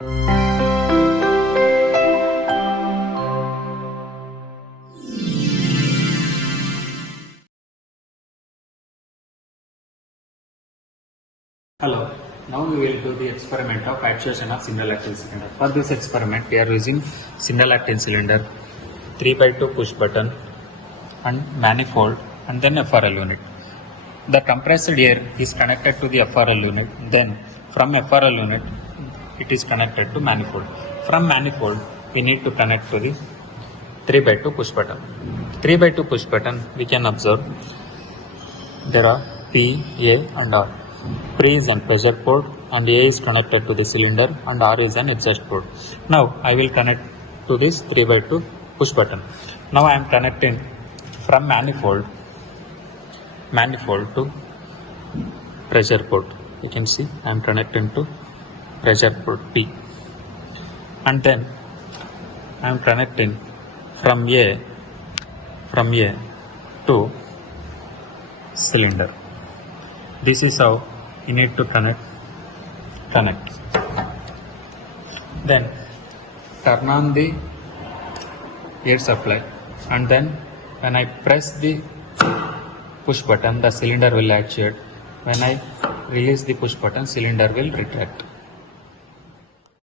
Hello, now we will do the experiment of actuation of single acting cylinder. For this experiment, we are using single acting cylinder, 3x2 push button and manifold and then FRL unit. The compressed air is connected to the FRL unit, then from FRL unit it is connected to manifold. From manifold we need to connect to the 3x2 push button. 3x2 push button we can observe there are P, A and R. P is an pressure port and A is connected to the cylinder and R is an exhaust port. Now I will connect to this 3x2 push button. Now I am connecting from manifold to pressure port. You can see I am connecting to pressure port P, and then I am connecting from A to cylinder. This is how you need to connect. Then turn on the air supply, and then when I press the push button, the cylinder will actuate. When I release the push button, cylinder will retract.